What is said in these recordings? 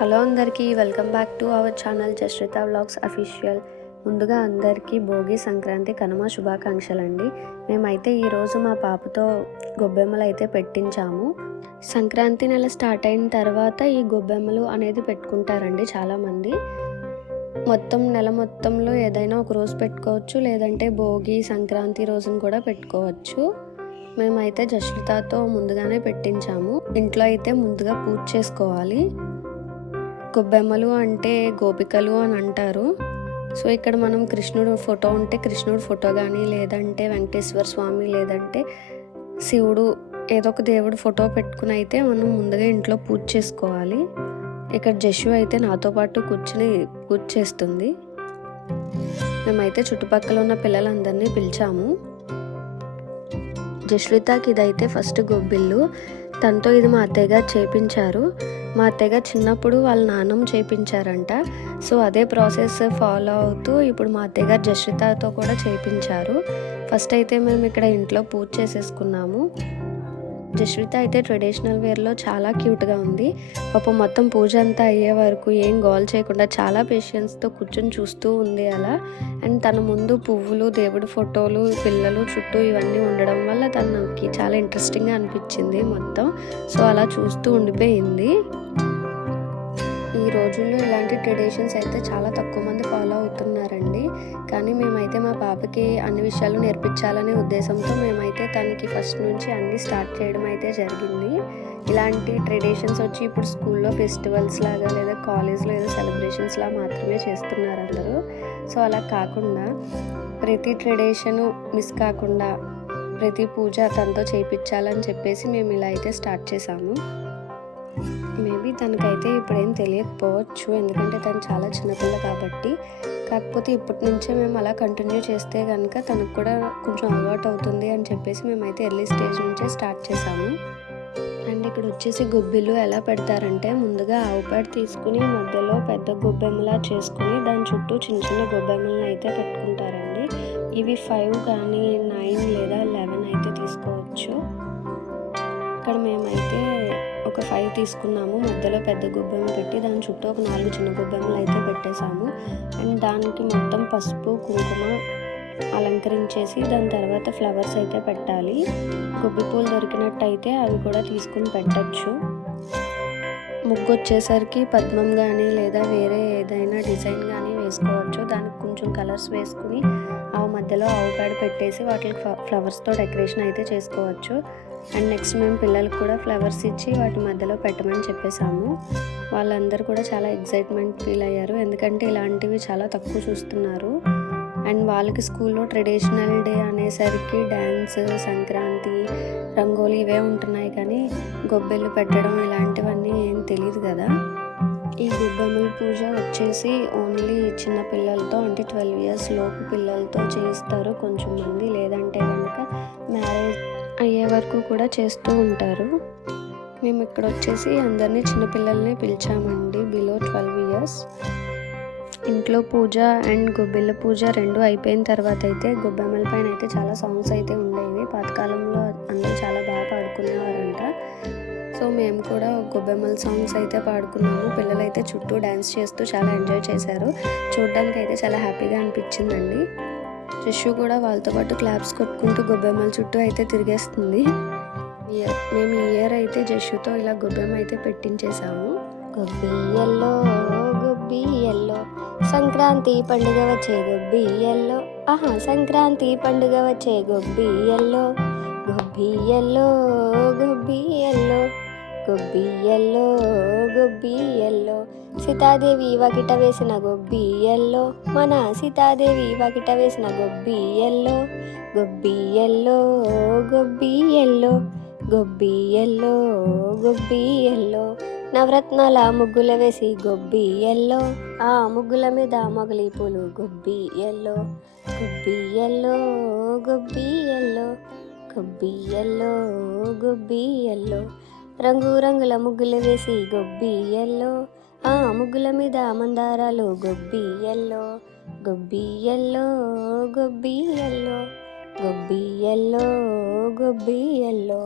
Hello అందరికీ, welcome back to our channel Jashritha vlogs official. ముందుగా అందరికీ భోగి, సంక్రాంతి, కనుమ శుభాకాంక్షలు అండి. మేమైతే ఈరోజు మా పాపతో గొబ్బెమ్మలు అయితే పెట్టించాము. సంక్రాంతి నెల స్టార్ట్ అయిన తర్వాత ఈ గొబ్బెమ్మలు అనేది పెట్టుకుంటారండి చాలామంది. మొత్తం నెల మొత్తంలో ఏదైనా ఒక రోజు పెట్టుకోవచ్చు, లేదంటే భోగి, సంక్రాంతి రోజున కూడా పెట్టుకోవచ్చు. మేమైతే జశ్రితతో ముందుగానే పెట్టించాము. ఇంట్లో అయితే ముందుగా పూజ చేసుకోవాలి. గొబ్బెమ్మలు అంటే గోపికలు అని అంటారు. సో ఇక్కడ మనం కృష్ణుడు ఫోటో ఉంటే కృష్ణుడు ఫోటో కానీ, లేదంటే వెంకటేశ్వర స్వామి, లేదంటే శివుడు, ఏదో ఒక దేవుడు ఫోటో పెట్టుకుని అయితే మనం ముందుగా ఇంట్లో పూజ చేసుకోవాలి. ఇక్కడ జషు అయితే నాతో పాటు కూర్చుని పూజ చేస్తుంది. మేమైతే చుట్టుపక్కల ఉన్న పిల్లలందరినీ పిలిచాము. జశ్వితాకి ఇదైతే ఫస్ట్ గొబ్బిల్లు. తనతో ఇది మా అత్తయ్య గారు చేపించారు. మా అత్తయ్య గారు చిన్నప్పుడు వాళ్ళ నాన్నమ్మ చేపించారంట. సో అదే ప్రాసెస్ ఫాలో అవుతూ ఇప్పుడు మా అత్తయ్య గారు జశ్వితతో కూడా చేపించారు. ఫస్ట్ అయితే మేము ఇక్కడ ఇంట్లో పూజ చేసేసుకున్నాము. జశ్విత అయితే ట్రెడిషనల్ వేర్లో చాలా క్యూట్గా ఉంది. పాపం మొత్తం పూజ అంతా అయ్యే వరకు ఏం గోల్ చేయకుండా చాలా పేషెన్స్తో కూర్చొని చూస్తూ ఉంది అలా. అండ్ తన ముందు పువ్వులు, దేవుడి ఫోటోలు, పిల్లలు చుట్టూ ఇవన్నీ ఉండడం వల్ల తనకి చాలా ఇంట్రెస్టింగ్గా అనిపించింది మొత్తం. సో అలా చూస్తూ ఉండిపోయింది. ఈ రోజుల్లో ఇలాంటి ట్రెడిషన్స్ అయితే చాలా తక్కువ మంది ఫాలో అవుతున్నారండి. కానీ మేమైతే మా పాపకి అన్ని విషయాలు నేర్పించాలనే ఉద్దేశంతో మేమైతే తనకి ఫస్ట్ నుంచి అన్నీ స్టార్ట్ చేయడం అయితే జరిగింది. ఇలాంటి ట్రెడిషన్స్ వచ్చి ఇప్పుడు స్కూల్లో ఫెస్టివల్స్ లాగా, లేదా కాలేజ్లో ఏదో సెలబ్రేషన్స్లా మాత్రమే చేస్తున్నారు అందరూ. సో అలా కాకుండా ప్రతి ట్రెడిషను మిస్ కాకుండా ప్రతి పూజ తనతో చేయించాలని చెప్పేసి మేము ఇలా అయితే స్టార్ట్ చేసాము. మేబీ తనకైతే ఇప్పుడేం తెలియకపోవచ్చు, ఎందుకంటే తను చాలా చిన్నపిల్ల కాబట్టి. కాకపోతే ఇప్పటి నుంచే మేము అలా కంటిన్యూ చేస్తే కనుక తనకు కూడా కొంచెం అలవాటు అవుతుంది అని చెప్పేసి మేమైతే ఎర్లీ స్టేజ్ నుంచే స్టార్ట్ చేసాము. అండ్ ఇక్కడ వచ్చేసి గొబ్బిళ్ళు ఎలా పెడతారంటే, ముందుగా ఆవు పేడ తీసుకుని మధ్యలో పెద్ద గొబ్బెమ్మలా చేసుకుని దాని చుట్టూ చిన్న చిన్న గొబ్బెమ్మలను అయితే పెట్టుకుంటారండి. ఇవి 5 కానీ 9 లేదా 11 అయితే తీసుకోవచ్చు. ఇక్కడ మేమైతే ఒక 5 తీసుకున్నాము. మధ్యలో పెద్ద గొబ్బెమ్మ పెట్టి దాని చుట్టూ ఒక 4 చిన్న గొబ్బెమ్మలు అయితే పెట్టేశాము. అండ్ దానికి మొత్తం పసుపు, కుంకుమ అలంకరించేసి దాని తర్వాత ఫ్లవర్స్ అయితే పెట్టాలి. గొబ్బి పూలు దొరికినట్టయితే అవి కూడా తీసుకుని పెట్టచ్చు. ముగ్గు వచ్చేసరికి పద్మం కానీ లేదా వేరే ఏదైనా డిజైన్ కానీ వేసుకోవచ్చు. దానికి కొంచెం కలర్స్ వేసుకుని ఆ మధ్యలో ఆవు పేడ పెట్టేసి వాటికి ఫ్లవర్స్తో డెకరేషన్ అయితే చేసుకోవచ్చు. అండ్ నెక్స్ట్ మేము పిల్లలకు కూడా ఫ్లవర్స్ ఇచ్చి వాటి మధ్యలో పెట్టమని చెప్పేసాము. వాళ్ళందరూ కూడా చాలా ఎక్సైట్మెంట్ ఫీల్ అయ్యారు, ఎందుకంటే ఇలాంటివి చాలా తక్కువ చూస్తున్నారు. అండ్ వాళ్ళకి స్కూల్లో ట్రెడిషనల్ డే అనేసరికి డ్యాన్స్, సంక్రాంతి, రంగోలీ ఇవే ఉంటున్నాయి, కానీ గొబ్బెలు పెట్టడం ఇలాంటివన్నీ ఏం తెలియదు కదా. ఈ గొబ్బెమ్మల పూజ వచ్చేసి ఓన్లీ చిన్న పిల్లలతో, అంటే 12 years లోపు పిల్లలతో చేయిస్తారు కొంచెం మంది, లేదంటే కనుక మ్యారేజ్ అయ్యే వరకు కూడా చేస్తూ ఉంటారు. మేము ఇక్కడ వచ్చేసి అందరినీ చిన్నపిల్లల్ని పిలిచామండి, బిలో 12 years. ఇంట్లో పూజ అండ్ గొబ్బిళ్ళ పూజ 2 అయిపోయిన తర్వాత అయితే గొబ్బెమ్మల పైన అయితే చాలా సాంగ్స్ అయితే ఉండేవి. పాతకాలంలో అందరూ చాలా బాగా పాడుకునేవారంట. సో మేము కూడా గొబ్బెమ్మల సాంగ్స్ అయితే పాడుకున్నాము. పిల్లలు అయితే చుట్టూ డ్యాన్స్ చేస్తూ చాలా ఎంజాయ్ చేశారు. చూడడానికి అయితే చాలా హ్యాపీగా అనిపించిందండి. జషు కూడా వాళ్ళతో పాటు క్లాప్స్ కొట్టుకుంటూ గొబ్బెమ్మల చుట్టూ అయితే తిరిగేస్తుంది. మేము ఈ ఇయర్ అయితే జషుతో ఇలా గొబ్బెమ్మ అయితే పెట్టించేసాము. గొబ్బియ్యల్లో గొబ్బియ్యల్లో సంక్రాంతి పండుగ వచ్చే గొబ్బియ్యల్లో, సంక్రాంతి పండుగ వచ్చే గొబ్బియ్యల్లో, గొబ్బియ్యల్లో గొబ్బియ్యల్లో, గొబ్బియ్యల్లో గొబ్బియ్యల్లో, సీతాదేవి వాకిట వేసిన గొబ్బియ్యల్లో, మన సీతాదేవి వాకిట వేసిన గొబ్బియ్యల్లో, గొబ్బియ్యల్లో గొబ్బియ్యల్లో, గొబ్బియ్యల్లో గొబ్బియ్యల్లో, నవరత్నాల ముగ్గుల వేసి గొబ్బియ్యల్లో, ఆ ముగ్గుల మీద మొగలి పూలు గొబ్బియ్యల్లో, గొబ్బియ్యల్లో గొబ్బియ్యల్లో, గొబ్బియ్యల్లో గొబ్బియ్యల్లో, రంగు రంగుల ముగ్గులు వేసి గొబ్బియ్యల్లో, ఆ ముగ్గుల మీద మందారాలు గొబ్బియ్యల్లో, గొబ్బియ్యల్లో గొబ్బియ్యల్లో, గొబ్బియ్యల్లో గొబ్బియ్యల్లో,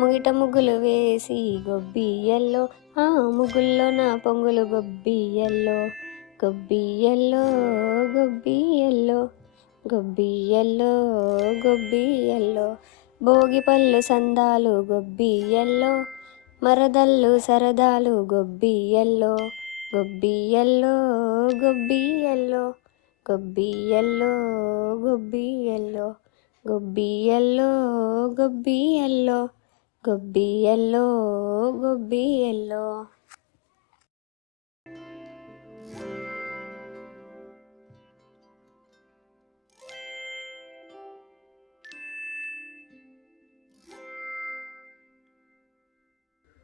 ముగిట ముగ్గులు వేసి గొబ్బియ్యల్లో, ముగుల్లో నా పొంగులు గొబ్బియల్లో గొబ్బియల్లో గొబ్బియల్లో గొబ్బియల్లో గొబ్బియల్లో భోగి పళ్ళు సందాలు గొబ్బియల్లో మరదళ్ళు సరదాలు గొబ్బియల్లో గొబ్బియల్లో గొబ్బియల్లో గొబ్బియల్లో గొబ్బియల్లో గొబ్బియల్లో గొబ్బియల్లో గొబ్బియల్లో గొబ్బియల్లో.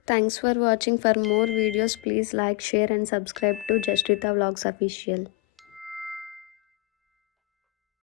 Thanks for watching. For more videos, please like, share and subscribe to Jashrita Vlogs Official.